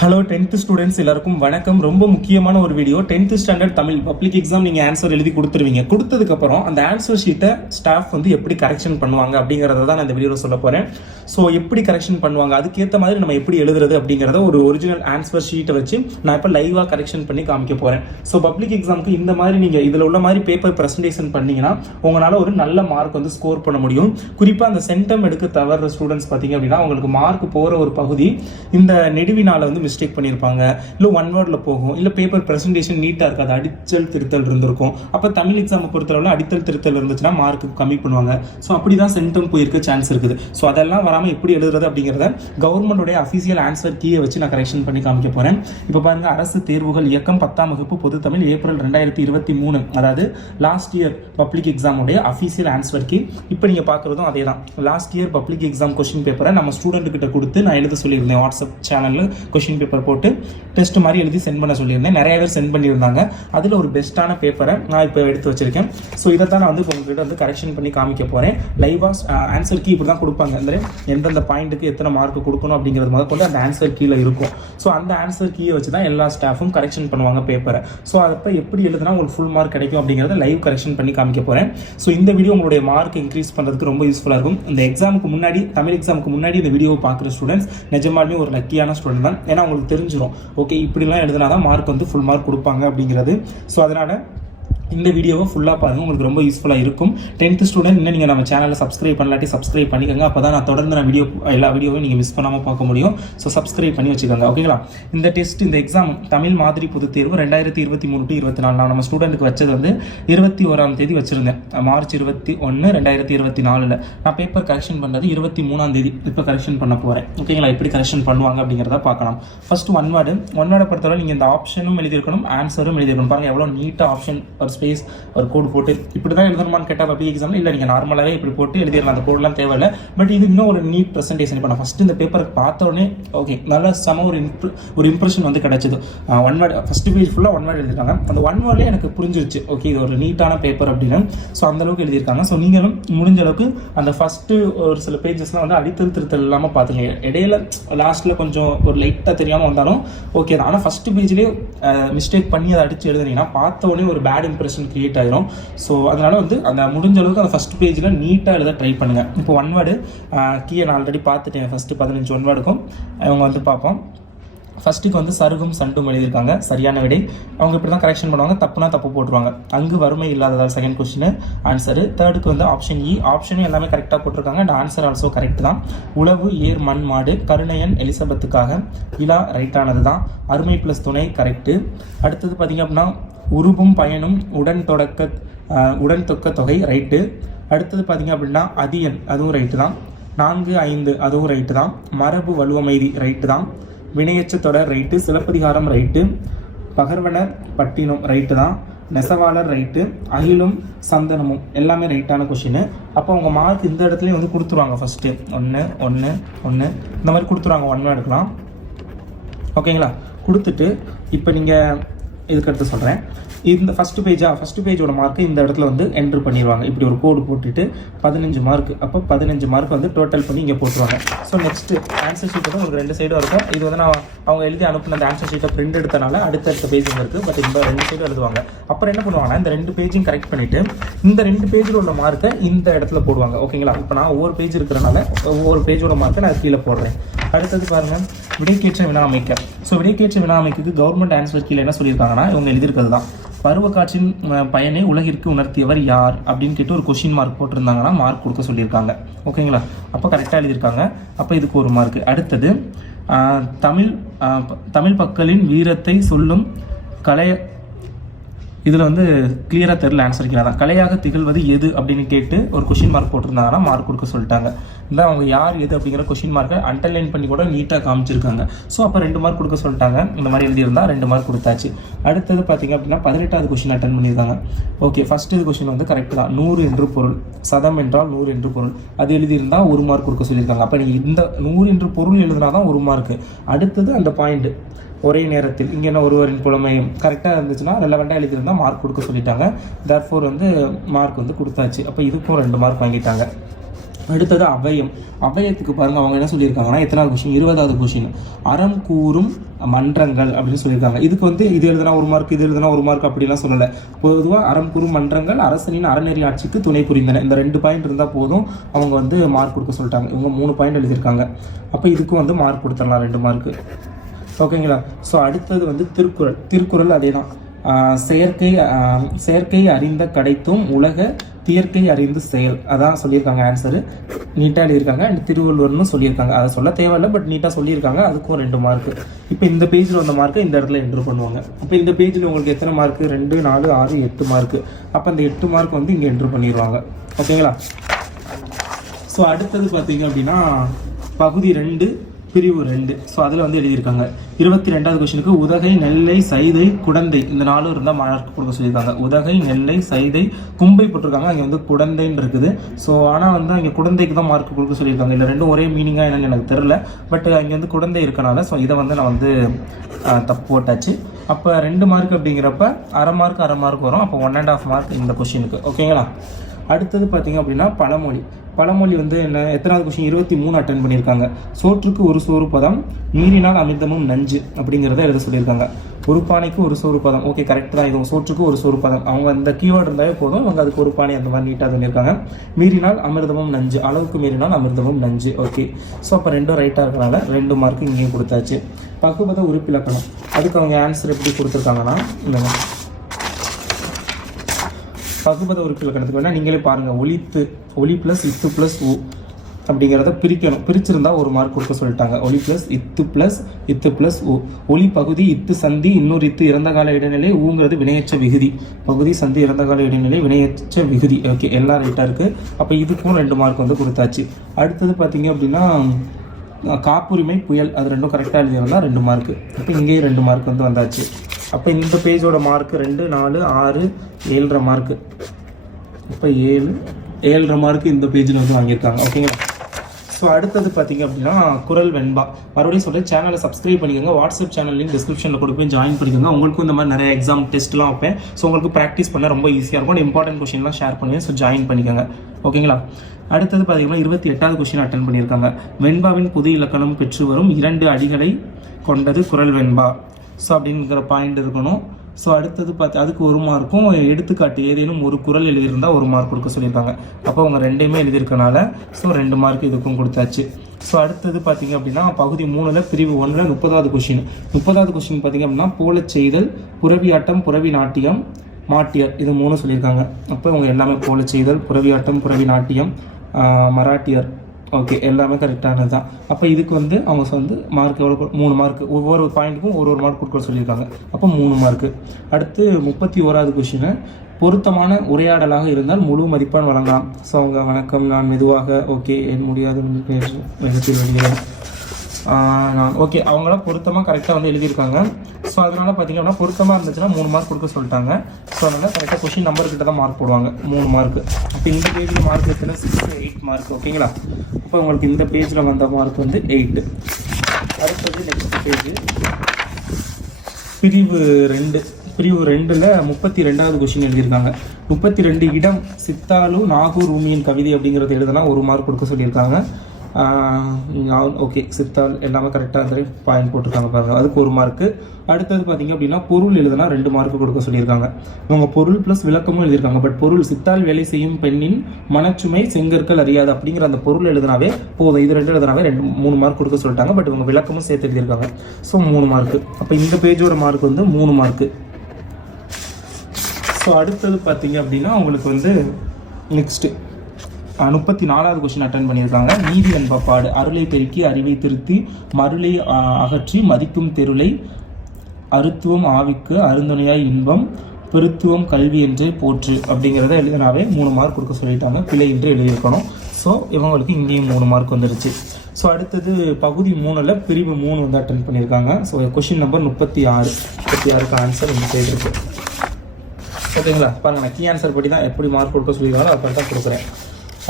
Hello 10th students எல்லாருக்கும் வணக்கம். ரொம்ப முக்கியமான ஒரு video. 10th standard Tamil public exam நீங்கள் ஆன்சர் எழுதி கொடுத்துருவீங்க. கொடுத்ததுக்கப்புறம் அந்த ஆன்சர் ஷீட்டை ஸ்டாஃப் வந்து எப்படி கரெக்ஷன் பண்ணுவாங்க அப்படிங்கிறத தான் நான் இந்த வீடியோவில் சொல்ல போகிறேன். ஸோ எப்படி கரெக்ஷன் பண்ணுவாங்க, அதுக்கேற்ற மாதிரி நம்ம எப்படி எழுதுறது அப்படிங்கிறத ஒரு ஒரிஜினல் ஆன்சர் ஷீட்டை வச்சு நான் இப்போ லைவாக கரெக்ஷன் பண்ணி காமிக்க போகிறேன். ஸோ பப்ளிக் எக்ஸாமுக்கு இந்த மாதிரி நீங்கள் இதில் உள்ள மாதிரி பேப்பர் ப்ரெசன்டேஷன் பண்ணீங்கன்னா உங்களால் ஒரு நல்ல மார்க் வந்து ஸ்கோர் பண்ண முடியும். குறிப்பாக அந்த சென்டம் எடுக்க தவற ஸ்டூடெண்ட்ஸ் பார்த்தீங்க அப்படின்னா உங்களுக்கு மார்க் போகிற ஒரு பகுதி இந்த நெடுவினால வந்து மிஸ்டேக் பண்ணியிருப்பாங்க, இல்லை ஒன் வேர்டில் போகும், இல்லை பேப்பர் ப்ரெசன்டேஷன் நீட்டாக இருக்காது, அடித்தல் திருத்தல் இருந்திருக்கும். அப்போ தமிழ் எக்ஸாமை பொறுத்தளவில் அடித்தல் திருத்தல் இருந்துச்சுன்னா மார்க் கம்மி பண்ணுவாங்க. ஸோ அப்படி தான் சென்டம் போயிருக்க சான்ஸ் இருக்குது. ஸோ அதெல்லாம் வராமல் எப்படி எழுதுறது அப்படிங்கிறத கவர்மெண்டோடைய அஃபீஷியல் ஆன்சர் கீயை வச்சு நான் கரெக்ஷன் பண்ணி காமிக்க போகிறேன். இப்போ பாருங்கள், அரசு தேர்வுகள் இயக்கம் 10ஆம் வகுப்பு பொது தமிழ் ஏப்ரல் 2023, அதாவது லாஸ்ட் இயர் பப்ளிக் எக்ஸாமுடைய அஃபீஷியல் ஆன்சர் கீ. இப்போ நீங்கள் பார்க்குறதும் அதே தான். Last year public exam question பேப்பரை நம்ம ஸ்டூடெண்ட் கிட்ட கொடுத்து நான் எழுத சொல்லியிருந்தேன். வாட்ஸ்அப் சேனலில் கொஸ்டின் பேப்பர் போட்டு டெஸ்ட் மாதிரி எழுதி சென்ட் பண்ண சொல்லியிருந்தேன். நிறைய பேர் சென்ட் பண்ணியிருந்தாங்க. அதில் ஒரு பெஸ்ட்டான பேப்பரை நான் இப்போ எடுத்து வச்சிருக்கேன். ஸோ இதை தான் நான் வந்து உங்கள்கிட்ட வந்து கரெக்ஷன் பண்ணி காமிக்க போகிறேன். லைவாக ஆன்சர் கீ இப்படி தான் கொடுப்பாங்க. அந்த எந்தெந்த பாயிண்ட்டுக்கு எத்தனை மார்க் கொடுக்கணும் அப்படிங்கிறது முதல் கொண்டு அந்த ஆன்சர் கீழே இருக்கும். ஸோ அந்த ஆன்சர் கீயை வச்சு தான் எல்லா ஸ்டாஃபும் கரெக்ஷன் பண்ணுவாங்க பேப்பரை. ஸோ அப்போ எப்படி எழுதுனா உங்களுக்கு ஃபுல் மார்க் கிடைக்கும் அப்படிங்கிறத லைவ் கரெக்ஷன் பண்ணி காமிக்க போகிறேன். ஸோ இந்த வீடியோ உங்களுடைய மார்க் இன்க்ரீஸ் பண்ணுறதுக்கு ரொம்ப யூஸ்ஃபுல்லாக இருக்கும். இந்த எக்ஸாமுக்கு முன்னாடி, தமிழ் எக்ஸாமுக்கு முன்னாடி இந்த வீடியோவை பார்க்குற ஸ்டூடெண்ட்ஸ் நிஜமாலுமே ஒரு லக்கியான ஸ்டூடெண்ட் தான். ஏன்னா உங்களுக்கு தெரிஞ்சிடும், ஓகே இப்படிலாம் எழுதினா தான் மார்க் வந்து ஃபுல் மார்க் கொடுப்பாங்க அப்படிங்கிறது. ஸோ அதனால் இந்த வீடியோவை ஃபுல்லாக பாருங்கள், உங்களுக்கு ரொம்ப யூஸ்ஃபுல்லாக இருக்கும். 10th ஸ்டூடெண்ட் இன்னும் நீங்கள் நம்ம சேனலில் சப்ஸ்கிரைப் பண்ணலாட்டி சப்ஸ்கிரைப் பண்ணிக்கோங்க. அப்போ தான் நான் தொடர்ந்து நான் எல்லா வீடியோவும் நீங்கள் மிஸ் பண்ணாமல் பார்க்க முடியும். ஸோ சப்ஸ்கிரைப் பண்ணி வச்சுக்கோங்க, ஓகேங்களா. இந்த டெஸ்ட், இந்த எக்ஸாம் தமிழ் மாதிரி பொதுத் தேர்வு 2023 to 24 நான் நம்ம ஸ்டூடெண்ட்டுக்கு வச்சது வந்து 21ஆம் தேதி வச்சுருந்தேன். மார்ச் 21, 2024. நான் பேப்பர் கரெக்ஷன் பண்ணது 23ஆம் தேதி இப்போ கரெக்ஷன் பண்ண போகிறேன், ஓகேங்களா. எப்படி கரெக்ஷன் பண்ணுவாங்க அப்படிங்கிறத பார்க்கலாம். ஃபர்ஸ்ட் ஒன் வேர்டை பொறுத்தவரை நீங்கள் இந்த ஆப்ஷனும் எழுதியிருக்கணும், ஆன்சரும் எழுதியிருக்கணும். பாருங்கள் எவ்வளோ நீட்டாக ஆப்ஷன் ஒரு ஸ்பேஸ் ஒரு கோடு போட்டு இப்படி தான் எழுதணுமான்னு கேட்டால் பப்ளிக் எக்ஸாமில் இல்லை, நீங்கள் நார்மலாகவே இப்படி போட்டு எழுதிடலாம். அந்த கோடெலாம் தேவையில்லை. பட் இது இன்னும் ஒரு நீட் ப்ரெசன்டேஷன். இப்போ நான் ஃபஸ்ட்டு இந்த பேப்பரை பார்த்தோடனே ஓகே நல்ல ஒரு இம்ப்ரெஷன் வந்து கிடச்சிது. ஒன் வேர்டு ஃபஸ்ட்டு பேஜ் ஃபுல்லாக ஒன் வேர்டு எழுதியிருக்காங்க. அந்த ஒன் வேர்ட்லேயே எனக்கு புரிஞ்சிருச்சு, ஓகே இது ஒரு நீட்டான பேப்பர் அப்படின்னு. ஸோ அந்தளவுக்கு எழுதியிருக்காங்க. ஸோ நீங்களும் முடிஞ்ச அளவுக்கு அந்த ஃபஸ்ட்டு ஒரு சில பேஜஸ்லாம் வந்து அடித்தல் திருத்தல் இல்லாமல் பார்த்துங்க. இடையில லாஸ்ட்டில் கொஞ்சம் ஒரு லைட்டாக தெரியாமல் வந்தாலும் ஓகே தான். ஆனால் ஃபஸ்ட்டு பேஜ்லேயே மிஸ்டேக் பண்ணி அதை அடித்து எழுதுனீங்கன்னா பார்த்த உடனே ஒரு பேட் இம்ப்ரெஷன் கிரியேட் ஆயிரும். ஸோ அதனால வந்து அந்த முடிஞ்ச அளவுக்கு அந்த ஃபர்ஸ்ட் பேஜில் நீட்டாக எழுத ட்ரை பண்ணுங்க. இப்போ ஒன் வேர்டு கீயை நான் ஆல்ரெடி பார்த்துட்டேன். ஃபஸ்ட்டு 15 ஒன் வேர்டுக்கும் அவங்க வந்து பார்ப்போம். ஃபஸ்ட்டுக்கு வந்து சருகும் சண்டும் எழுதியிருக்காங்க, சரியான விடை. அவங்க இப்படி தான் கரெக்ஷன் பண்ணுவாங்க, தப்புனா தப்பு போட்டுருவாங்க. அங்கு வறுமை இல்லாததால் செகண்ட் கொஸ்டின் ஆன்சரு. தேர்டுக்கு வந்து ஆப்ஷன் இ, ஆப்ஷனும் எல்லாமே கரெக்டாக போட்டிருக்காங்க. அண்ட் ஆன்சர் ஆல்சோ கரெக்ட் தான். உழவு ஏர் மண் மாடு கருணையன் எலிசபெத்துக்காக இலா ரைட்டானது தான். அருமை ப்ளஸ் துணை கரெக்டு. அடுத்தது பார்த்திங்க அப்படின்னா உருவும் பயனும் உடன் தொக்க தொகை ரைட்டு. அடுத்தது பார்த்திங்க அப்படின்னா அதியன், அதுவும் ரைட்டு தான். 4, 5 அதுவும் ரைட்டு தான். மரபு வலுவமைதி ரைட்டு தான். வினையச்ச தொடர் ரைட்டு. சிலப்பதிகாரம் ரைட்டு. பகர்வனர் பட்டினம் ரைட்டு தான். நெசவாளர் ரைட்டு. அகிலும் சந்தனமும் எல்லாமே ரைட்டான கொஷின். அப்போ உங்கள் மார்க் இந்த இடத்துலையும் வந்து கொடுத்துருவாங்க. ஃபஸ்ட்டு 1 1 1 இந்த மாதிரி கொடுத்துருவாங்க. ஒன் எடுக்கலாம், ஓகேங்களா. கொடுத்துட்டு இப்போ நீங்கள் இதுக்கடுத்து சொல்கிறேன். இந்த ஃபஸ்ட்டு பேஜோட மார்க்கு இந்த இடத்துல வந்து என்ட்ரு பண்ணிடுவாங்க. இப்படி ஒரு கோடு போட்டுட்டு 15 மார்க். அப்போ 15 மார்க் வந்து டோட்டல் பண்ணி இங்கே போட்டுருவாங்க. ஸோ நெக்ஸ்ட்டு ஆன்சர் ஷீட் வந்து உங்களுக்கு 2 சைடும் இருக்கும். இது வந்து நான் அவங்க எழுதி அனுப்பின அந்த ஆன்சர் ஷீட்டை பிரிண்ட் எடுத்தனால அடுத்தடுத்த பேஜிங் இருக்குது. பட் இந்த 2 சைடும் எழுதுவாங்க. அப்புறம் என்ன பண்ணுவாங்கன்னா இந்த 2 பேஜையும் கரெக்ட் பண்ணிவிட்டு இந்த 2 பேஜில் உள்ள மார்க்கை இந்த இடத்துல போடுவாங்க, ஓகேங்களா. இப்போ நான் ஒவ்வொரு பேஜ் இருக்கிறனால ஒவ்வொரு பேஜோட மார்க்கை நான் கீழே போடுறேன். அடுத்தது பாருங்கள், விடைக்கேற்ற வினா அமைக்க. ஸோ விடைக்கேற்ற வினா அமைக்கு கவர்மெண்ட் ஆன்சர் கீழே என்ன சொல்லியிருக்காங்கன்னா இவங்க எழுதியிருக்கிறது தான். பருவக்காற்றின் பயனை உலகிற்கு உணர்த்தியவர் யார் அப்படின்னு கேட்டு ஒரு கொஷின் மார்க் போட்டிருந்தாங்கன்னா மார்க் கொடுக்க சொல்லியிருக்காங்க, ஓகேங்களா. அப்போ கரெக்டாக எழுதியிருக்காங்க. அப்போ இதுக்கு ஒரு மார்க். அடுத்தது தமிழ் மக்களின் வீரத்தை சொல்லும் கலைய, இதில் வந்து கிளியராக தெரியல ஆன்சர் கீழே தான். கலையாக திகழ்வது எது அப்படின்னு கேட்டு ஒரு கொஷின் மார்க் போட்டிருந்தாங்கன்னா மார்க் கொடுக்க சொல்லிட்டாங்க. இந்த அவங்க யார் எது அப்படிங்கிற கொஷின் மார்க்கை அண்டர்லைன் பண்ணி கூட நீட்டாக காமிச்சிருக்காங்க. ஸோ அப்போ 2 மார்க் கொடுக்க சொல்லிட்டாங்க. இந்த மாதிரி எழுதியிருந்தா 2 மார்க் கொடுத்தாச்சு. அடுத்தது பார்த்திங்க அப்படின்னா 18வது கொஷின் அட்டன் பண்ணியிருக்காங்க. ஓகே, ஃபஸ்ட்டு கொஷின் வந்து கரெக்ட் தான். 100 என்று பொருள், சதம் என்றால் 100 என்று பொருள், அது எழுதியிருந்தால் 1 மார்க் கொடுக்க சொல்லியிருக்காங்க. அப்போ நீங்கள் இந்த 100 என்று பொருள் எழுதினா தான் 1 மார்க்கு. அடுத்தது அந்த பாயிண்ட் ஒரே நேரத்தில் இங்கே என்ன ஒருவரின் புலமையும் கரெக்டாக இருந்துச்சுன்னா ரெலவெண்ட்டாக எழுதியிருந்தால் மார்க் கொடுக்க சொல்லிட்டாங்க. தேர்ஃபோர் வந்து மார்க் வந்து கொடுத்தாச்சு. அப்போ இதுக்கும் 2 மார்க் வாங்கிட்டாங்க. அடுத்தது அவயம். அவயத்துக்கு பாருங்கள் அவங்க என்ன சொல்லியிருக்காங்கன்னா எத்தனாவது கொஷின், 20வது கொஷின், அறம் கூறும் மன்றங்கள் அப்படின்னு சொல்லியிருக்காங்க. இதுக்கு வந்து இது எழுதுனா 1 மார்க், இது எழுதுனா 1 மார்க் அப்படிலாம் சொல்லலை. பொதுவாக அறம் கூறும் மன்றங்கள் அரசனின் அறநெறி ஆட்சிக்கு துணை புரிந்தன, இந்த 2 பாயிண்ட் இருந்தால் போதும் அவங்க வந்து மார்க் கொடுக்க சொல்லிட்டாங்க. இவங்க 3 பாயிண்ட் எழுதியிருக்காங்க. அப்போ இதுக்கும் வந்து மார்க் கொடுத்துடலாம் 2 மார்க்கு. ஓகேங்களா. ஸோ அடுத்தது வந்து திருக்குறள். திருக்குறள் அதே தான். செயற்கை அறிந்த கிடைத்தும் உலக தியற்கை அறிந்து செயல், அதான் சொல்லியிருக்காங்க. ஆன்சரு நீட்டாக எழுதியிருக்காங்க. அண்ட் திருவள்ளுவர்னு சொல்லியிருக்காங்க. அதை சொல்ல தேவையில்லை, பட் நீட்டாக சொல்லியிருக்காங்க. அதுக்கும் 2 மார்க்கு. இப்போ இந்த பேஜில் வந்த மார்க்கு இந்த இடத்துல என்ட்ரு பண்ணுவாங்க. அப்போ இந்த பேஜில் உங்களுக்கு எத்தனை மார்க்கு, 2, 4, 6, 8 மார்க்கு. அப்போ அந்த 8 மார்க் வந்து இங்கே என்ட்ரு பண்ணிடுவாங்க. ஓகேங்களா. ஸோ அடுத்தது பார்த்தீங்க அப்படின்னா பகுதி 2 பிரிவு 2. ஸோ அதில் வந்து எழுதியிருக்காங்க 22வது கொஸ்டினுக்கு உதகை, நெல்லை, சைதை, குடந்தை இந்த 4 இருந்தால் மார்க் கொடுக்க சொல்லியிருக்காங்க. உதகை, நெல்லை, சைதை, கும்பை போட்டிருக்காங்க. அங்கே வந்து குடந்தைன்னு இருக்குது. ஸோ ஆனால் வந்து அங்கே குடந்தைக்கு தான் மார்க் கொடுக்க சொல்லியிருக்காங்க. இல்லை 2 ஒரே மீனிங்காக என்னன்னு எனக்கு தெரில. பட் அங்கே வந்து குடந்தை இருக்கனால ஸோ இதை வந்து நான் வந்து தப்பு போட்டாச்சு. அப்போ 2 மார்க் அப்படிங்கிறப்ப அரை மார்க் வரும். அப்போ 1.5 மார்க் இந்த கொஸ்டினுக்கு. ஓகேங்களா. அடுத்தது பார்த்தீங்க அப்படின்னா பழமொழி. பழமொழி வந்து என்ன, எத்தனாவது கொஸ்டின், 23 அட்டன் பண்ணியிருக்காங்க. சோற்றுக்கு ஒரு சோறு பதம், மீறினால் அமிர்தமும் நஞ்சு அப்படிங்கிறத எழுத சொல்லியிருக்காங்க. ஒரு பானைக்கு ஒரு சோறு பதம். ஓகே, கரெக்ட் தான். இது சோற்றுக்கு ஒரு சோறு பதம். அவங்க அந்த கீவேர்டு இருந்தாலே போதும், அவங்க அதுக்கு ஒரு பானை அந்த மாதிரி நீட்டாக சொல்லியிருக்காங்க. மீறினால் அமிர்தமும் நஞ்சு, அளவுக்கு மீறினால் அமிர்தமும் நஞ்சு. ஓகே. ஸோ அப்போ 2 ரைட்டாக இருக்கனால 2 மார்க்கு இங்கேயும் கொடுத்தாச்சு. பக்குவத உறுப்பிலக்கணம். அதுக்கு அவங்க ஆன்சர் எப்படி கொடுத்துருக்காங்கன்னா இந்த பகுபத உறுப்பிலக்கணத்துக்கு வேணால் நீங்களே பாருங்கள். ஒளி ப்ளஸ் இத்து ப்ளஸ் உ அப்படிங்கிறத பிரிக்கணும். பிரிச்சிருந்தா 1 மார்க் கொடுக்க சொல்லிட்டாங்க. ஒளி ப்ளஸ் இத்து ப்ளஸ் உ. ஒளி பகுதி, இத்து சந்தி, இன்னொரு இத்து இறந்த கால இடைநிலை, ஊங்கிறது வினையற்ற விகுதி. பகுதி, சந்தி, இறந்த கால இடைநிலை, வினையற்ற விகுதி. ஓகே, எல்லாம் ரைட்டாக இருக்குது. அப்போ இதுக்கும் 2 மார்க் வந்து கொடுத்தாச்சு. அடுத்தது பார்த்தீங்க அப்படின்னா காப்புரிமை, புயல், அது 2 கரெக்டாக எழுதியிருந்தால் 2 மார்க்கு. அப்போ இங்கேயும் 2 மார்க் வந்து வந்தாச்சு. அப்போ இந்த பேஜோட மார்க் 2, 4, 6, 7.5 மார்க்கு. இப்போ 7.5 மார்க்கு இந்த பேஜில் வந்து வாங்கியிருக்காங்க. ஓகேங்களா. ஸோ அடுத்தது பார்த்தீங்க அப்படின்னா குரல் வெண்பா. மறுபடியும் சொல்கிறேன், சேனலை சப்ஸ்கிரைப் பண்ணிக்கோங்க. வாட்ஸ்அப் சேனல்லையும் டிஸ்கிரிப்ஷனில் கொடுப்பேன், ஜாயின் பண்ணிக்கோங்க. உங்களுக்கும் இந்த மாதிரி நிறைய எக்ஸாம் டெஸ்ட்லாம் வைப்பேன். ஸோ உங்களுக்கு ப்ராக்டிஸ் பண்ண ரொம்ப ஈஸியாக இருக்கும். இம்பார்ட்டன்ட் கொஸ்டின்லாம் ஷேர் பண்ணுவேன். ஸோ ஜாயின் பண்ணிக்கோங்க. ஓகேங்களா. அடுத்தது பார்த்தீங்கன்னா 28வது கொஸ்டின் அட்டன் பண்ணியிருக்காங்க. வெண்பாவின் புது இலக்கணம் பெற்று வரும் 2 அடிகளை கொண்டது குரல் வெண்பா. ஸோ அப்படிங்கிற பாயிண்ட் இருக்கணும். ஸோ அடுத்தது அதுக்கு 1 மார்க்கும், எடுத்துக்காட்டு ஏதேனும் ஒரு குரல் எழுதியிருந்தால் 1 மார்க் கொடுக்க சொல்லியிருக்காங்க. அப்போ அவங்க 2மே எழுதியிருக்கனால ஸோ 2 மார்க் இதுக்கும் கொடுத்தாச்சு. ஸோ அடுத்தது பார்த்தீங்க அப்படின்னா பகுதி 3ல் பிரிவு 1ல் 30வது கொஸ்டின். 30வது கொஸ்டின் பார்த்தீங்க அப்படின்னா போலச் செய்தல், புரவியாட்டம், புரவி நாட்டியம், மாட்டியர், இது 3 சொல்லியிருக்காங்க. அப்போ அவங்க எல்லாமே போலச் செய்தல், புரவியாட்டம், புரவி நாட்டியம், மராட்டியர். ஓகே, எல்லாமே கரெக்டானது தான். அப்போ இதுக்கு வந்து அவங்க வந்து மார்க் எவ்வளோ, 3 மார்க். ஒவ்வொரு பாயிண்ட்டுக்கும் ஒரு மார்க் கொடுக்க சொல்லியிருக்காங்க. அப்போ 3 மார்க்கு. அடுத்து 31வது கொஸ்டின், பொருத்தமான உரையாடலாக இருந்தால் முழு மதிப்பெண் வழங்கலாம். ஸோ அவங்க வணக்கம், நான் மெதுவாக, ஓகே, என் முடியாது வேகத்தில் வெளியிடும், நான் ஓகே, அவங்களாம் பொருத்தமாக கரெக்டாக வந்து எழுதியிருக்காங்க. ஸோ அதனால் பார்த்தீங்க அப்படின்னா பொருத்தமாக இருந்துச்சுன்னா 3 மார்க் கொடுக்க சொல்லிட்டாங்க. ஸோ அதனால் கரெக்டாக கொஸ்டின் நம்பர்கிட்ட தான் மார்க் போடுவாங்க, 3 மார்க்கு. அப்போ இந்த பேஜில் மார்க் எத்தனை, 6, 8 மார்க். ஓகேங்களா. இப்போ உங்களுக்கு இந்த பேஜில் வந்த மார்க் வந்து 8. அடுத்தது நெக்ஸ்ட் பேஜ் பிரிவு 2. பிரிவு 2ல் 32வது கொஸ்டின் எழுதியிருக்காங்க. 32 இடம், சித்தாலு நாகூர் ரூமியின் கவிதை அப்படிங்கிறது எழுதுனா 1 மார்க் கொடுக்க சொல்லியிருக்காங்க. ஓகே, சித்தால் எல்லாமே கரெக்டாக இருந்தது, பாயிண்ட் போட்டிருக்காங்க பாருங்கள், அதுக்கு 1 மார்க்கு. அடுத்தது பார்த்தீங்க அப்படின்னா பொருள் எழுதுனா 2 மார்க்கு கொடுக்க சொல்லியிருக்காங்க. இவங்க பொருள் ப்ளஸ் விளக்கமும் எழுதியிருக்காங்க. பட் பொருள், சித்தால் வேலை செய்யும் பெண்ணின் மனச்சுமை செங்கற்கள் அறியாது அப்படிங்கிற அந்த பொருள் எழுதுனாவே போதும். இது 2 எழுதுனாவே 3 மார்க் கொடுக்க சொல்லிட்டாங்க. பட் இவங்க விளக்கமும் சேர்த்து எழுதியிருக்காங்க. So 3 mark. அப்போ இந்த பேஜோட மார்க் வந்து 3 மார்க்கு. ஸோ அடுத்தது பார்த்தீங்க அப்படின்னா உங்களுக்கு வந்து நெக்ஸ்ட்டு 34வது கொஸ்டின் அட்டன் பண்ணியிருக்காங்க. நீதி என்பப்பாடு, அருளை பெருக்கி அறிவை திருத்தி மருளை அகற்றி மதிக்கும் தெருளை அருத்துவம் ஆவிக்கு அருந்துணையாய் இன்பம் பெருத்துவம் கல்வி என்றே போற்று அப்படிங்கிறத எழுதினாவே 3 மார்க் கொடுக்க சொல்லிட்டாங்க. பிழை என்று எழுதியிருக்கணும். ஸோ இவங்களுக்கு இங்கேயும் 3 மார்க் வந்துருச்சு. ஸோ அடுத்தது பகுதி 3ல் பிரிவு 3 வந்து அட்டன் பண்ணியிருக்காங்க. ஸோ கொஸ்டின் நம்பர் 36க்கு ஆன்சர் இந்த சைடு இருக்கு. ஓகேங்களா. பாருங்கள், நான் கீ ஆன்சர் படி தான் எப்படி மார்க் கொடுக்க சொல்லியிருக்காங்களோ அதை தான் கொடுக்குறேன்.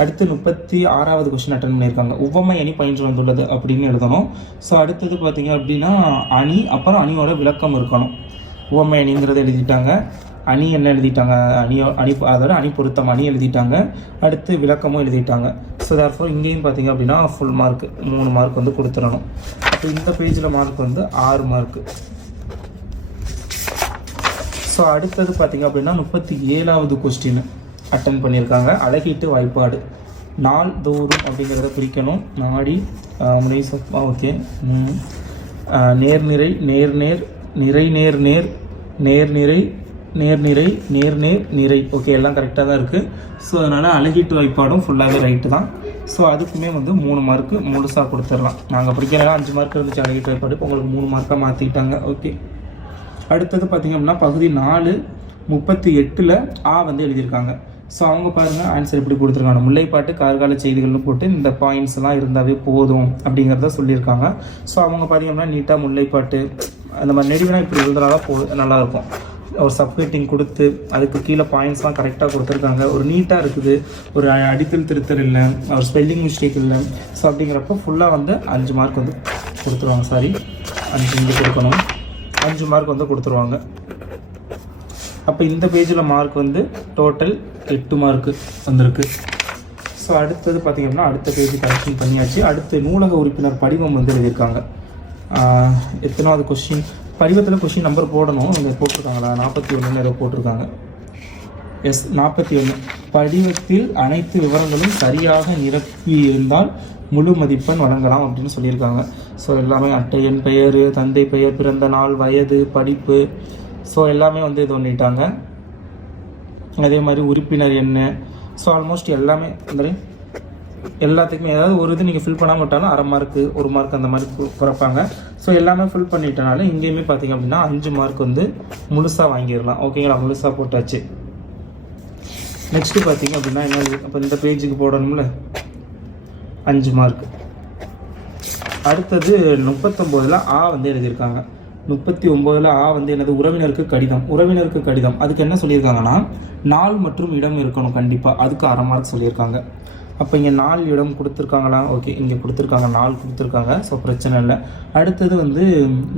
அடுத்து 36வது கொஸ்டின் அட்டன் பண்ணியிருக்காங்க. உவமை அணி பயின்று வந்துள்ளது அப்படின்னு எழுதணும். ஸோ அடுத்தது பார்த்தீங்க அப்படின்னா அணி, அப்புறம் அணியோட விளக்கம் இருக்கணும். உவமை அணிங்கிறத எழுதிட்டாங்க. அணி என்ன எழுதிட்டாங்க, அதோட அணி பொருத்தம் அணி எழுதிட்டாங்க. அடுத்து விளக்கமும் எழுதிட்டாங்க. ஸோ தேர்ஃபோர் இங்கேயும் பார்த்தீங்க அப்படின்னா ஃபுல் மார்க் 3 மார்க் வந்து கொடுத்துடணும். அப்போ இந்த பேஜில் மார்க் வந்து 6 மார்க்கு. ஸோ அடுத்தது பார்த்தீங்க அப்படின்னா 37வது கொஸ்டின் அட்டன் பண்ணியிருக்காங்க. அழகீட்டு வாய்ப்பாடு. நாள் தோறும் அப்படிங்கிறத குறிக்கணும். நாடி முனை சொப்பா ஓகே. நேர்நிறை நேர்நேர் நிறை நேர் நேர் நேர்நிறை நேர்நிறை நேர்நேர் நிறை ஓகே, எல்லாம் கரெக்டாக தான் இருக்குது. ஸோ அதனால் அழகீட்டு வாய்ப்பாடும் ஃபுல்லாகவே ரைட்டு தான். ஸோ அதுக்குமே வந்து 3 மார்க்கு முழுசாக கொடுத்துடலாம். நாங்கள் படிக்கிறதா 5 மார்க் இருந்துச்சு அழகீட்டு வாய்ப்பாடு, உங்களுக்கு 3 மார்க்காக மாற்றிட்டாங்க. ஓகே, அடுத்தது பார்த்திங்க அப்படின்னா பகுதி 4 38ல் ஆ வந்து எழுதியிருக்காங்க. ஸோ அவங்க பாருங்கள் ஆன்சர் எப்படி கொடுத்துருக்காங்க. முல்லைப்பாட்டு கார்கால செய்திகள்னு போட்டு இந்த பாயிண்ட்ஸ்லாம் இருந்தாவே போதும் அப்படிங்கிறத சொல்லியிருக்காங்க. ஸோ அவங்க பார்த்திங்கன்னா நீட்டாக முல்லைப்பாட்டு அந்த மாதிரி நெடுவினா இப்படி எழுதுனாதான் நல்லாயிருக்கும். ஒரு சப்ஹெட்டிங் கொடுத்து அதுக்கு கீழே பாயிண்ட்ஸ்லாம் கரெக்டாக கொடுத்துருக்காங்க. ஒரு நீட்டாக இருக்குது, ஒரு அடித்தல் திருத்தல் இல்லை, ஒரு ஸ்பெல்லிங் மிஸ்டேக் இல்லை. ஸோ அப்படிங்கிறப்போ ஃபுல்லாக வந்து 5 மார்க் வந்து கொடுத்துருவாங்க. சாரி 5 இங்கே கொடுக்கணும், 5 மார்க் வந்து கொடுத்துருவாங்க. அப்போ இந்த பேஜில் மார்க் வந்து டோட்டல் 8 மார்க்கு வந்திருக்கு. ஸோ அடுத்தது பார்த்திங்கன்னா அடுத்த பேஜ் கரெக்ஷன் பண்ணியாச்சு. அடுத்து நூலக உறுப்பினர் படிவம் வந்து எழுதியிருக்காங்க. எத்தனாவது கொஸ்டின், படிவத்தில் கொஸ்டின் நம்பர் போடணும், இங்கே போட்டிருக்காங்களா 41 ஏதோ போட்டிருக்காங்க. எஸ் 41. படிவத்தில் அனைத்து விவரங்களும் சரியாக நிரப்பி இருந்தால் முழு மதிப்பெண் வழங்கலாம் அப்படின்னு சொல்லியிருக்காங்க. ஸோ எல்லாமே அட்டை எண், பெயர், தந்தை பெயர், பிறந்த நாள், வயது, படிப்பு, ஸோ எல்லாமே வந்து இது பண்ணிட்டாங்க. அதே மாதிரி உறுப்பினர் என்ன, ஸோ ஆல்மோஸ்ட் எல்லாமே இந்த எல்லாத்துக்குமே ஏதாவது ஒரு இது நீங்கள் ஃபில் பண்ணாமல் விட்டாலும் 1/2 மார்க்கு 1 மார்க் அந்த மாதிரி குறைப்பாங்க. ஸோ எல்லாமே ஃபில் பண்ணிட்டனால இங்கேயுமே பார்த்திங்க அப்படின்னா 5 மார்க் வந்து முழுசாக வாங்கிடலாம். ஓகேங்களா, முழுசாக போட்டாச்சு. நெக்ஸ்ட்டு பார்த்திங்க அப்படின்னா என்ன, அப்போ இந்த பேஜுக்கு போடணும்ல 5 மார்க். அடுத்தது 39ல் ஆ வந்து எழுதியிருக்காங்க. 39ல் ஆ வந்து என்னது, உறவினருக்கு கடிதம். உறவினருக்கு கடிதம் அதுக்கு என்ன சொல்லியிருக்காங்கன்னா நாள் மற்றும் இடம் இருக்கணும் கண்டிப்பாக, அதுக்கு 1/2 மார்க் சொல்லியிருக்காங்க. அப்போ இங்கே நாள் இடம் கொடுத்துருக்காங்களா, ஓகே இங்கே கொடுத்துருக்காங்க, நாள் கொடுத்துருக்காங்க. ஸோ பிரச்சனை இல்லை. அடுத்தது வந்து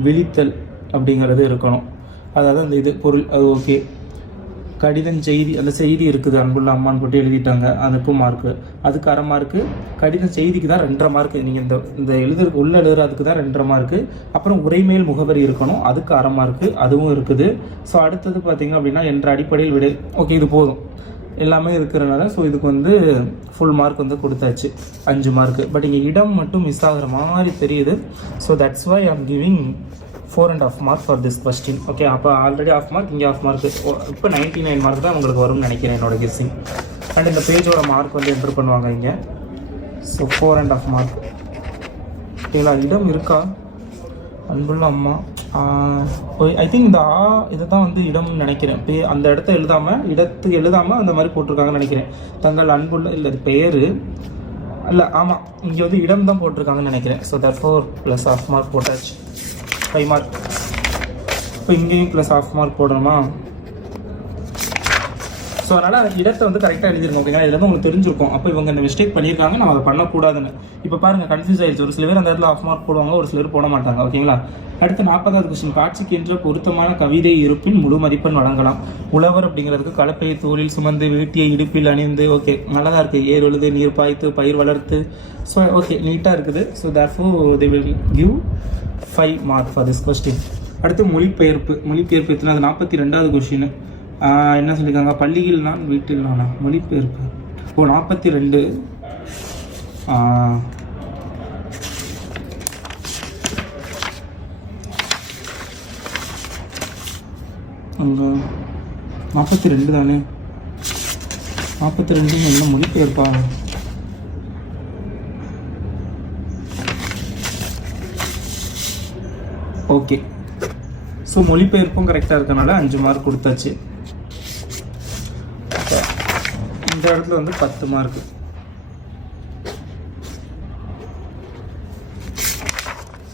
விழித்தல் அப்படிங்கிறது இருக்கணும், அதாவது அந்த இது பொருள் அது ஓகே. கடிதம் செய்தி, அந்த செய்தி இருக்குது அன்புள்ள அம்மான்னு போட்டு எழுதிட்டாங்க, அதுக்கும் மார்க்கு, அதுக்கு 1/2 மார்க்கு. கடிதம் செய்திக்கு தான் 2.5 மார்க்கு. நீங்கள் இந்த எழுதுறதுக்கு தான் 2.5 மார்க்கு. அப்புறம் உரைமேல் முகவரி இருக்கணும், அதுக்கு 1/2 மார்க்கு, அதுவும் இருக்குது. ஸோ அடுத்தது பார்த்தீங்க அப்படின்னா என்ற அடிப்படையில் விடை. ஓகே இது போதும் எல்லாமே இருக்கிறனால. ஸோ இதுக்கு வந்து ஃபுல் மார்க் வந்து கொடுத்தாச்சு 5 மார்க்கு. பட் இங்கே இடம் மட்டும் மிஸ் ஆகிற மாதிரி தெரியுது. So that's why I am giving 4.5 mark for this question. Okay, அப்போ ஆல்ரெடி 1/2 மார்க், இங்கே 1/2 மார்க், இப்போ 99 மார்க் தான் உங்களுக்கு வரும்னு நினைக்கிறேன் என்னோட கெஸ்ஸிங். அண்ட் இந்த பேஜோட மார்க் வந்து என்ட்ரு பண்ணுவாங்க இங்கே. So 4.5 mark. ஓகேங்களா, இடம் இருக்கா அன்புள்ள அம்மா, ஐ திங்க் இந்த இதை தான் வந்து இடம்னு நினைக்கிறேன். அந்த இடத்த எழுதாமல் அந்த மாதிரி போட்டிருக்காங்கன்னு நினைக்கிறேன். தங்கள் அன்புள்ள இல்லை பெயர் இல்லை, ஆமாம் இங்கே வந்து இடம் தான் போட்டிருக்காங்கன்னு நினைக்கிறேன். ஸோ therefore ப்ளஸ் 1/2 மார்க் போட்டாச்சு, 5 மார்க். இப்போ இங்கேயும் ப்ளஸ் 1/2 மார்க் போடணுமா? ஸோ அதனால் இடத்தை வந்து கரெக்டாக எழுதிருக்கோம். ஓகேங்களா, இதில் வந்து உங்களுக்கு தெரிஞ்சிருக்கும் அப்போ இவங்க இந்த மிஸ்டேக் பண்ணியிருக்காங்க, நம்ம அதை பண்ணக்கூடாதுன்னு. இப்போ பாருங்கள் கன்ஃபியூஸ் ஆயிடுச்சு. ஒரு சில பேர் அந்த இடத்துல 1/2 மார்க் போடுவாங்க, ஒரு சிலர் போட மாட்டாங்க. ஓகேங்களா, அடுத்து 40வது கொஸ்டின். காட்சிக்கு என்ற பொருத்தமான கவிதை இருப்பின் முழு மதிப்பெண் வழங்கலாம். உழவர் அப்படிங்கிறதுக்கு கலப்பையை தோளில் சுமந்து வேட்டியை இடுப்பில் அணிந்து. ஓகே நல்லாதான் இருக்குது. ஏர் உழுது நீர் பாய்த்து பயிர் வளர்த்து. ஸோ ஓகே நீட்டாக இருக்குது. So therefore they will give 5 mark for this question. அடுத்து மொழிபெயர்ப்பு. மொழிபெயர்ப்பு எத்தனாவது, 42வது கொஸ்டின். என்ன சொல்லியிருக்காங்க, பள்ளியில் நான் வீட்டில் நானா, மொழிபெயர்ப்பு. 42. அங்கே 42 தானே, 42 என்ன மொழிபெயர்ப்பா? ஓகே, ஸோ மொழிபெயர்ப்பும் கரெக்டாக இருக்கனால 5 மார்க் கொடுத்தாச்சு. இந்த இடத்துல வந்து 10 மார்க்கு.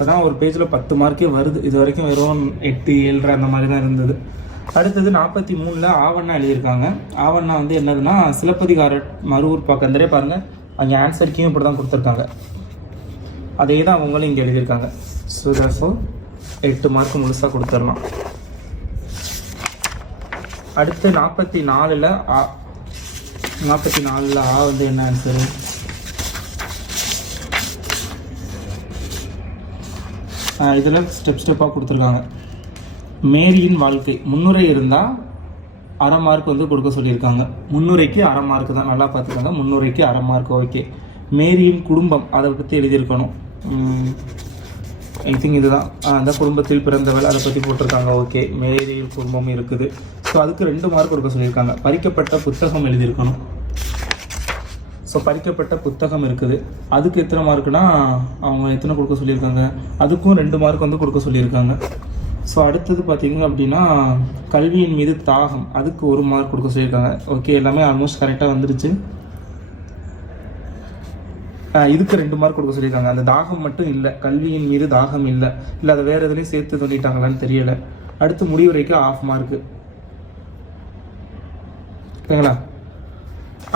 அதான் ஒரு பேஜில் 10 மார்க்கே வருது. இது வரைக்கும் வெறும் 8, 7 அந்த மாதிரி தான் இருந்தது. அடுத்தது 43ல் ஆவண்ணா எழுதியிருக்காங்க. ஆவண்ணா வந்து என்னதுன்னா சிலப்பதிகார மறுவூர் பக்கந்தரே பாருங்கள், அங்கே ஆன்சர்க்கையும் இப்படி தான் கொடுத்துருக்காங்க. அதே தான் அவங்களும் இங்கே எழுதியிருக்காங்க. ஸோ therefore 8 மார்க் முழுசாக கொடுத்துடலாம். அடுத்து 44ல் ஆ. 44ல் ஆ வந்து என்ன ஆன்சரு? இதில் ஸ்டெப்பாக கொடுத்துருக்காங்க. மேரியின் வாழ்க்கை முன்னுரை இருந்தால் அரை மார்க் வந்து கொடுக்க சொல்லியிருக்காங்க. முன்னுரைக்கு அரை மார்க்கு தான், நல்லா பார்த்துக்காங்க. முன்னுரைக்கு அரை மார்க். ஓகே. மேரியின் குடும்பம் அதை பற்றி எழுதியிருக்கணும். ஐ திங்க் இதுதான். அந்த குடும்பத்தில் பிறந்தவள் அதை பற்றி போட்டிருக்காங்க. ஓகே. மேரியின் குடும்பம் இருக்குது. ஸோ அதுக்கு 2 மார்க் கொடுக்க சொல்லியிருக்காங்க. பறிக்கப்பட்ட புத்தகம் எழுதியிருக்கணும். ஸோ பறிக்கப்பட்ட புத்தகம் இருக்குது. அதுக்கு எத்தனை மார்க்குனா அவங்க எத்தனை கொடுக்க சொல்லியிருக்காங்க? அதுக்கும் 2 மார்க் வந்து கொடுக்க சொல்லியிருக்காங்க. ஸோ அடுத்தது பார்த்தீங்க அப்படின்னா கல்வியின் மீது தாகம், அதுக்கு 1 மார்க் கொடுக்க சொல்லியிருக்காங்க. ஓகே, எல்லாமே ஆல்மோஸ்ட் கரெக்டாக வந்துருச்சு. இதுக்கு 2 மார்க் கொடுக்க சொல்லியிருக்காங்க. அந்த தாகம் மட்டும் இல்லை, கல்வியின் மீது தாகம் இல்லை, அதை வேறு எதுலேயும் சேர்த்து சொல்லிட்டாங்களான்னு தெரியலை. அடுத்து முடிவுரைக்கு 1/2 மார்க்கு. ஓகேங்களா?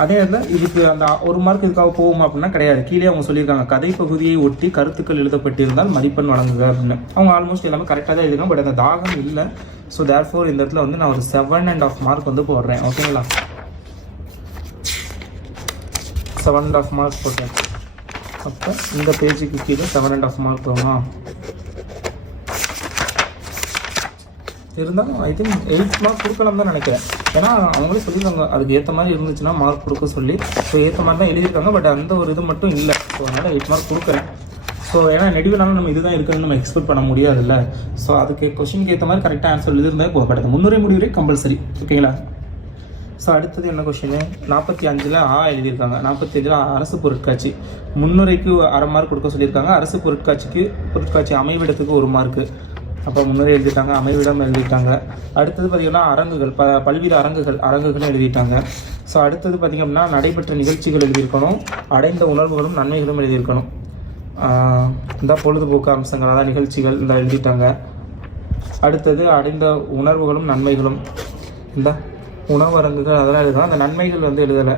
அதே இதில் இதுக்கு அந்த 1 மார்க் இதுக்காக போகுமா அப்படின்னா கிடையாது. கீழே அவங்க சொல்லியிருக்காங்க கதை பகுதியை ஒட்டி கருத்துக்கள் எழுதப்பட்டிருந்தால் மதிப்பெண் வழங்குக அப்படின்னு. அவங்க ஆல்மோஸ்ட் எல்லாமே கரெக்டாக தான் எழுதிருக்காங்க. பட் அந்த தாகம் இல்லை. ஸோ தேர்ஃபோர் இந்த இடத்துல வந்து நான் ஒரு 7.5 மார்க் வந்து போடுறேன். ஓகேங்களா? 7.5 மார்க் போட்டேன். அப்போ இந்த பேஜுக்கு கீழே 7.5 மார்க் வரும். இருந்தாலும் ஐ திங்க் 8 மார்க் கொடுக்கலாம் தான் நினைக்கிறேன். ஏன்னா அவங்களே சொல்லியிருக்காங்க அதுக்கு ஏற்ற மாதிரி இருந்துச்சுன்னா மார்க் கொடுக்க சொல்லி. ஸோ ஏற்ற மாதிரி தான் எழுதியிருக்காங்க. பட் அந்த ஒரு இது மட்டும் இல்லை. ஸோ அதனால் 8 மார்க் கொடுக்குறேன். ஸோ ஏன்னா நெடிவுனாலும் நம்ம இதுதான் இருக்குதுன்னு நம்ம எக்ஸ்பெக்ட் பண்ண முடியாதுல்ல. ஸோ அதுக்கு கொஸ்டினுக்கு ஏற்ற மாதிரி கரெக்டாக ஆன்சர் எழுதிருந்தால் போகப்படாது. முன்னுரை முடிவுரை கம்பல்சரி. ஓகேங்களா? ஸோ அடுத்தது என்ன கொஸ்டின்? 45ல் ஆ எழுதியிருக்காங்க. 45ல் அரசு பொருட்காட்சி. முன்னுரைக்கு அரை மார்க் கொடுக்க சொல்லியிருக்காங்க. அரசு பொருட்காட்சி அமைவிடத்துக்கு 1 மார்க்கு. அப்போ முன்னுரை எழுதிட்டாங்க, அமைவிடம் எழுதிட்டாங்க. அடுத்தது பார்த்திங்கன்னா அரங்குகள், பல்வேறு அரங்குகளும் எழுதிட்டாங்க. ஸோ அடுத்தது பார்த்திங்க அப்படின்னா நடைபெற்ற நிகழ்ச்சிகள் எழுதியிருக்கணும். அடைந்த உணர்வுகளும் நன்மைகளும் எழுதியிருக்கணும். இந்த பொழுதுபோக்கு அம்சங்கள், அதாவது நிகழ்ச்சிகள் இந்த எழுதிட்டாங்க. அடுத்தது அடைந்த உணர்வுகளும் நன்மைகளும், இந்த உணவரங்குகள் அதெல்லாம் எழுதலாம். அந்த நன்மைகள் வந்து எழுதலை.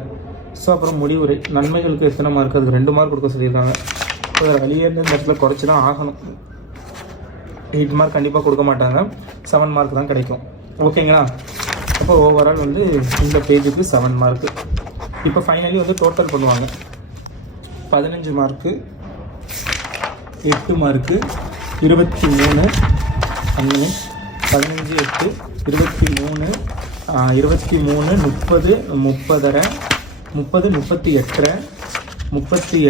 ஸோ அப்புறம் முடிவுரை. நன்மைகளுக்கு எத்தனை மார்க்? அதுக்கு 2 மார்க் கொடுக்க சொல்லியிருக்காங்க. ஸோ வெளியே இருந்து இந்த இடத்துல குறைச்சி தான் ஆகணும். 8 மார்க் கண்டிப்பாக கொடுக்க மாட்டாங்க. 7 மார்க் தான் கிடைக்கும். ஓகேங்களா? அப்போ ஓவரால் வந்து இந்த பேஜுக்கு 7 மார்க்கு. இப்போ ஃபைனலி வந்து டோட்டல் பண்ணுவாங்க. 15 மார்க்கு, 8 மார்க்கு, 23 அங்கே 15 8 23 23 30 30 30 38 38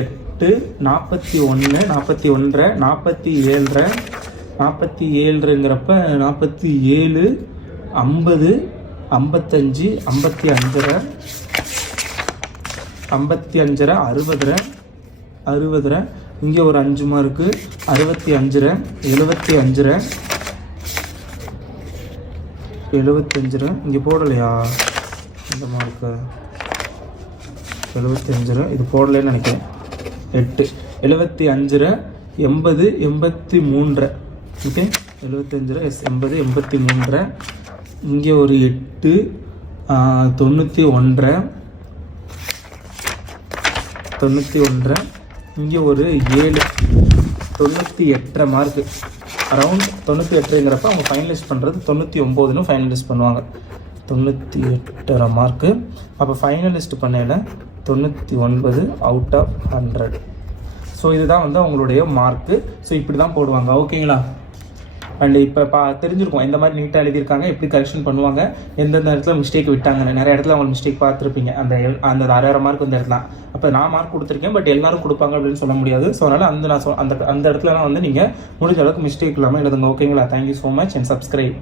41 41 47 47ங்கிறப்ப 47 50 55 55 55 60 60 இங்கே ஒரு 5 மார்க்கு 65 75 75 இங்கே போடலையா இந்த மார்க்கு? 75 இது போடலைன்னு நினைக்கிறேன். 8 75 80 83 ஓகே. 75 80 83 இங்கே ஒரு 8 91 91 இங்கே ஒரு 7 98 மார்க்கு. அரௌண்ட் 98ங்கிறப்ப அவங்க ஃபைனலிஸ்ட் பண்ணுறது 99ன்னு ஃபைனலிஸ்ட் பண்ணுவாங்க. 98 மார்க்கு. அப்போ ஃபைனலிஸ்ட் பண்ணையில் 99 அவுட் ஆஃப் 100. ஸோ இதுதான் வந்து அவங்களுடைய மார்க்கு. ஸோ இப்படி தான் போடுவாங்க. ஓகேங்களா? அண்ட் இப்போ தெரிஞ்சிருக்கும் எந்த மாதிரி நீட்டாக எழுதியிருக்காங்க, எப்படி கரெக்ஷன் பண்ணுவாங்க, எந்தெந்த இடத்துல மிஸ்டேக் விட்டாங்கன்னு. நிறைய இடத்துல அவங்க மிஸ்டேக் பார்த்துருப்பீங்க. அந்த 600 மார்க் வந்து இடத்துல. அப்போ நான் மார்க் கொடுத்துருக்கேன், பட் எல்லாரும் கொடுப்பாங்க அப்படின்னு சொல்ல முடியாது. ஸோ அதனால் அந்த இடத்துலலாம் வந்து நீங்கள் முடிஞ்ச அளவுக்கு மிஸ்டேக் இல்லாமல் எழுதுங்க. ஓகேங்களா? Thank you so much and subscribe.